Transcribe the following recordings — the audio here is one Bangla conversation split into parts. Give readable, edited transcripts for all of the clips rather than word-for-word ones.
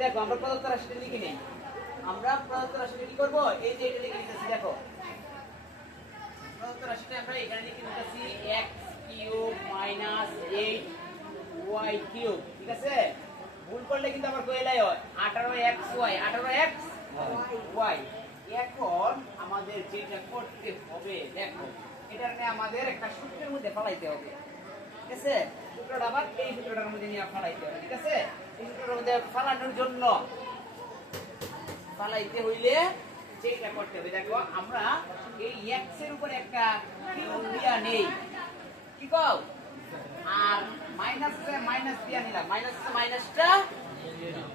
দেখো আমরা প্রদত্ত রাশিটা লিখে নেই। আমরা প্রদত্ত রাশিটা কি করব? এই যে এটা লিখে নিতেছি, দেখো প্রদত্ত রাশিটা আমরা এখানে লিখে নিতেছি x cube minus 8y cube. ঠিক আছে, ভুল করলে কিন্তু আবার কইলাই হয় 18xy 18xy। এখন আমাদের যেটা করতে হবে দেখো, এটাকে আমাদের একটা সূত্রের মধ্যে ফলাইতে হবে। ঠিক আছে, সূত্রটা আবার এই সূত্রটার মধ্যে নিয়ে ফলাইতে হবে। ঠিক আছে, এই সূত্রটার মধ্যে ফলানোর জন্য ফলাইতে হইলে যেটা করতে হবে দেখো, আমরা এই x এর উপরে একটা কিউব দিয়া নেই, কি কও? আর মাইনাস দিয়া নিলাম, মাইনাসটা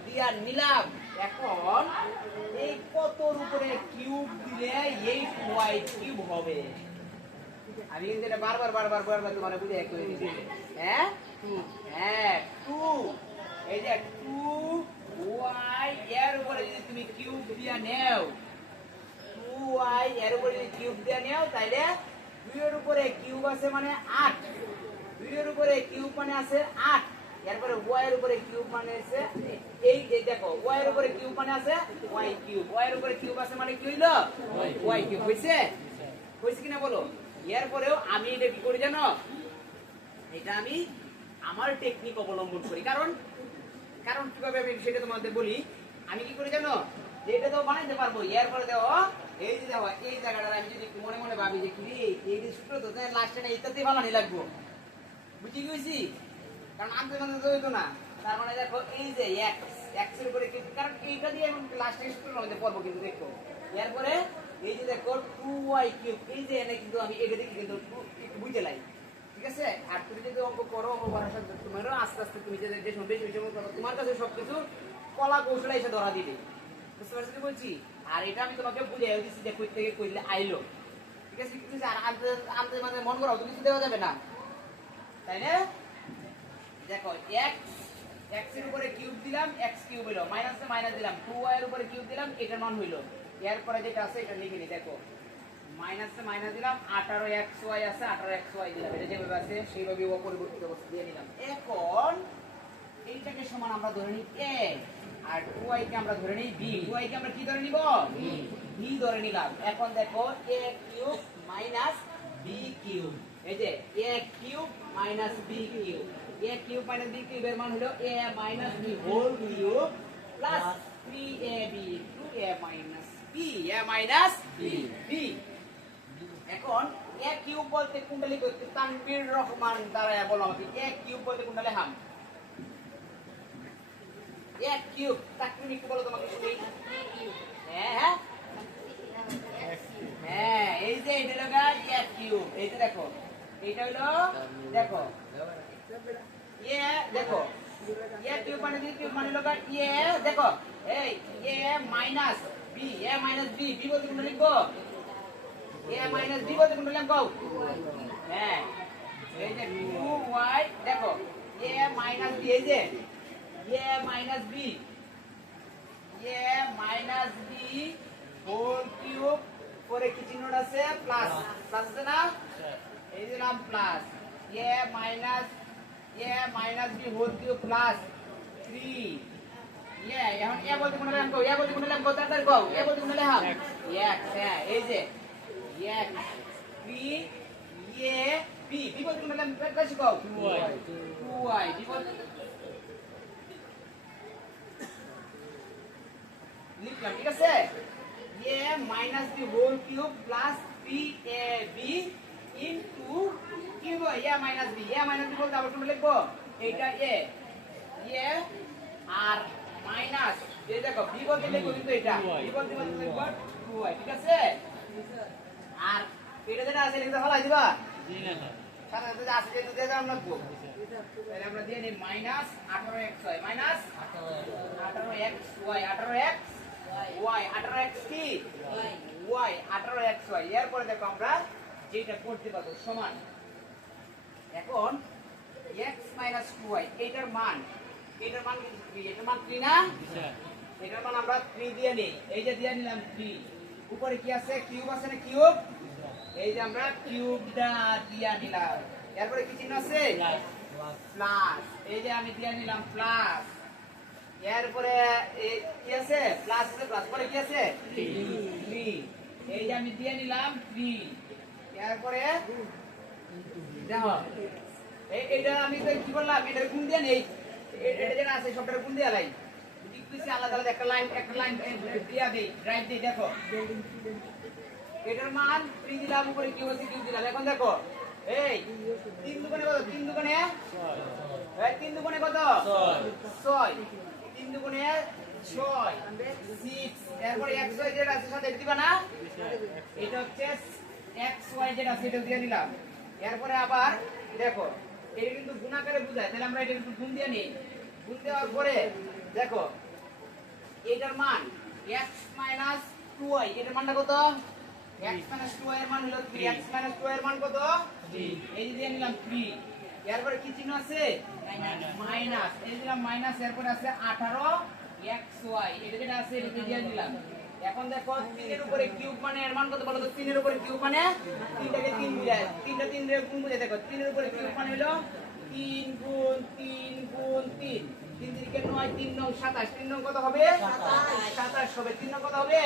দিয়া নিলাম। এখন এই কতর উপরে কিউব দিলে এই y কিউব হবে? আমি কিন্তু এটা বারবার তোমার বুঝে এক করে দিচ্ছি। হ্যাঁ 2, হ্যাঁ 2, এই যে 2y এর উপরে যদি তুমি কিউব দিয়া নেও, 2y এর উপরে যদি কিউব দিয়া নেও, তাইলে 2 এর উপরে কিউব আছে মানে 8, 2 এর উপরে কিউব মানে আছে 8, এরপরে y এর উপরে কিউব মানে আছে এই যে দেখো, y এর উপরে কিউব মানে আছে y কিউব, y এর উপরে কিউব আছে মানে কি হইলো? y কিউব হইছে। হইছে কিনা বলো? এরপরেও আমি এটা কি করি জানো, এটা আমি আমার টেকনিক অবলম্বন করি। কারণ কিভাবে আমি সেটা তোমাদের বলি। আমি কি করি জানো, যে এটা তো বানাইতে পারবো, এরপরে দেখো এই যে দেখো এই জায়গাটা আমি যদি মনে মনে ভাবি যে কি এই যে সূত্র তো লাস্টে না এটাতে বানানি লাগবো, বুঝি গেছি? কারণ আনতে তো হইতো না। তার মানে দেখো এই যে x এর উপরে কিন্তু, কারণ এইটা দিয়ে আমি লাস্টে সূত্রের মধ্যে পড়বো কিন্তু দেখো। এরপরে এই যে দেখো 2y কিউব, এই যে এনে কিন্তু আমি এটা দেখি কিন্তু একটু বুঝতে লাই। ঠিক আছে, আর তুমি যদি অঙ্ক করো, অঙ্ক করার সাথে তোমারও আস্তে আস্তে তুমি যে বেশি বেশি অঙ্ক করো, তোমার কাছে সবকিছু কলা কৌশল এসে ধরা দিবে। বুঝতে পারছি কি বলছি? আর এটা আমি তোমাকে বুঝাই দিচ্ছি যে কই থেকে কইলে আইলো। ঠিক আছে, কিছু আর আনতে মানে মন করাও তো কিছু দেওয়া যাবে না, তাই না? দেখো x এর উপরে কিউব দিলাম, x কিউব হইলো, মাইনাসে মাইনাস দিলাম, 2y এর উপরে কিউব দিলাম, এটার মান হইলো। এরপরে যেটা আছে এটা লিখে নি, দেখো মাইনাসে মাইনাস দিলাম, 18xy আছে 18xy দিলাম, এটা যেভাবে আছে সেইভাবে অপরিবর্তিত অবস্থা দিয়ে নিলাম। এখন এইটাকে সমান আমরা ধরে নিই a, আর 2y কে আমরা ধরে নিই b। 2y কে আমরা কি ধরে নিব? b ধরে নিলাম। এখন দেখো a cube minus b cube, এই যে a cube minus b cube, a cube minus b cube এর মান হলো a minus b whole cube plus 3ab 2a minus b, a minus b। এখন a কিউব বলতে কোনটা লিখব? তানবীর রহমান দ্বারা বলো আমাকে, a কিউব বলতে কোনটা লেখাম? a কিউব তাকরিম একটু বলো তোমাকে শুনি। হ্যাঁ হ্যাঁ, এই যে এটা হলো a কিউব, এই যে দেখো এটা হলো, দেখো দেখো a কিউব মানে b কিউব মানে হলো দেখো এই a minus b, a minus b, b বলতে কোনটা লিখবো? a মাইনাস b বলতে কোনটা লিখবো? হ্যাঁ এই যে 2y, দেখো a মাইনাস b, এই যে a minus b, a minus b whole cube, পরে কি চিহ্নটা আছে? প্লাস, প্লাস আছে না? এই যে নাম plus a minus b whole cube plus 3। এখন a বলতে কোনটা লিখবো? a বলতে কোনটা লিখবো? তাড়াতাড়ি কও, a বলতে কোনটা লিখব? x, হ্যাঁ এই যে x 3 a b, b বলতে কোনটা লিখব? তাড়াতাড়ি কও 2y, b বলতে লিখলাম। ঠিক আছে, a minus b whole cube plus 3ab into কি হবে? a minus b, a minus b বলতে আবার কোনটা লিখবো? এইটা a আর মাইনাস এই দেখো b বলতে লিখবো কিন্তু এটা b বলতে লিখবো 2y। ঠিক আছে, আর এটা যেটা আছে এটা ফলাই দিবা? জি না, সাথে সাথে আছে যেটা দিয়ে দাও না গো, তাহলে আমরা দিয়ে নিই minus 18xy, minus 18xy, 18x কি y, 18xy। এরপরে দেখো আমরা যেটা করতে পারবো সমান, এখন x মাইনাস 2y এটার মান কি? এটার মান 3 না? এটার মান আমরা 3 দিয়ে নিই, এই যে দিয়ে নিলাম 3, উপরে কি আছে? কিউব আছে না? কিউব, এই যে আমরা কিউবটা দিয়ে নিলাম। এরপরে কি চিহ্ন আছে? প্লাস, এই যে আমি দিয়ে নিলাম প্লাস, এরপরে কি আছে প্লাস আছে প্লাস পরে কি আছে 3 এই যে আমি দিয়ে নিলাম 3 এরপরে দেখো এইটা আমি তো কি করলাম এটা গুণ দিয়ে নেই এটা যেটা আছে সবটার গুণ দিয়ে লাই কিছু আলাদা আলাদা একটা লাইন দিয়া দেই রাইট দেই দেখো এটার মান 3 দিলাম উপরে কি হচ্ছে কিউ দিলাম এখন দেখো এই 3 দুগুণে কত 3 দুগুণে 6 এই 3 দুগুণে কত 6 3 দুগুণে 6 6 এরপরে x y যেটা আছে সাথে দিবা না এটা হচ্ছে x y যেটা আছে এটা দিয়ে দিলাম এরপরে আবার দেখো এটা কিন্তু গুণ আকারে বোঝায় তাহলে আমরা এটা একটু গুণ দিয়ে নেই গুণ দেওয়ার পরে দেখো এটার মান x 2y এটার মানটা কত x 2y এর মান হলো 3 x 2y এর মান কত 3 এই যে দিয়ে নিলাম 3 এরপরে কি চিহ্ন আছে মাইনাস এই দিলাম মাইনাস এরপরে আছে 18 xy এটা যেটা আছে এটা দিয়ে দিলাম এখন দেখো 3 এর উপরে কিউব মানে এর মান কত বলো তো 3 এর উপরে কিউব মানে 3 টাকে 3 বুঝায় 3টা 3 এর গুণ বুঝায় দেখো 3 এর উপরে কিউব মানে হলো 3 গুণ 3 গুণ 3 3 দিকে 9 3 9 27 3 9 কত হবে 27 হবে 3 9 কত হবে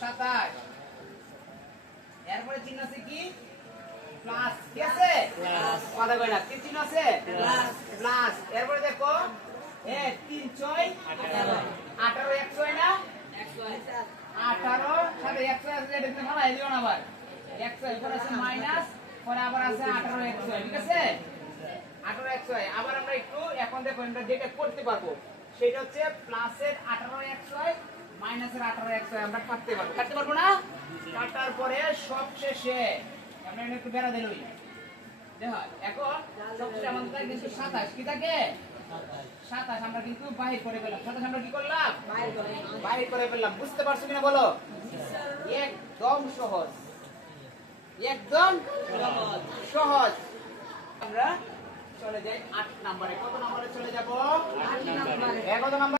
27 এরপরে চিহ্ন আছে কি প্লাস কি আছে প্লাস কথা কই না কি চিহ্ন আছে প্লাস প্লাস এরপরে দেখো 3 6 18 x হয় না 18 সাথে x আছে এটা তুমি ভালাই দিও না আবার x এরপর আছে মাইনাস পরে আবার আছে 18 x ঠিক আছে 18 x আবার আমরা একটু এখন দেখো আমরা যেটা করতে পারবো সেটা হচ্ছে প্লাসের 18 x মাইনাসের 18 x আমরা কাটতে পারবো না কাটার পরে সবশেষে আমরা একটু বেড়া দিলই দেখো এখন সবশেষে আমাদের কিন্তু 27 কি থাকে 27 আমরা কিন্তু বাহির করে ফেললাম 27 আমরা কি করলাম বাহির করে ফেললাম বুঝতে পারছো কিনা বলো একদম সহজ একদম সহজ আমরা চলে যাই 8 নম্বরে কত নম্বরে চলে যাব 8 নম্বরে কত নম্বর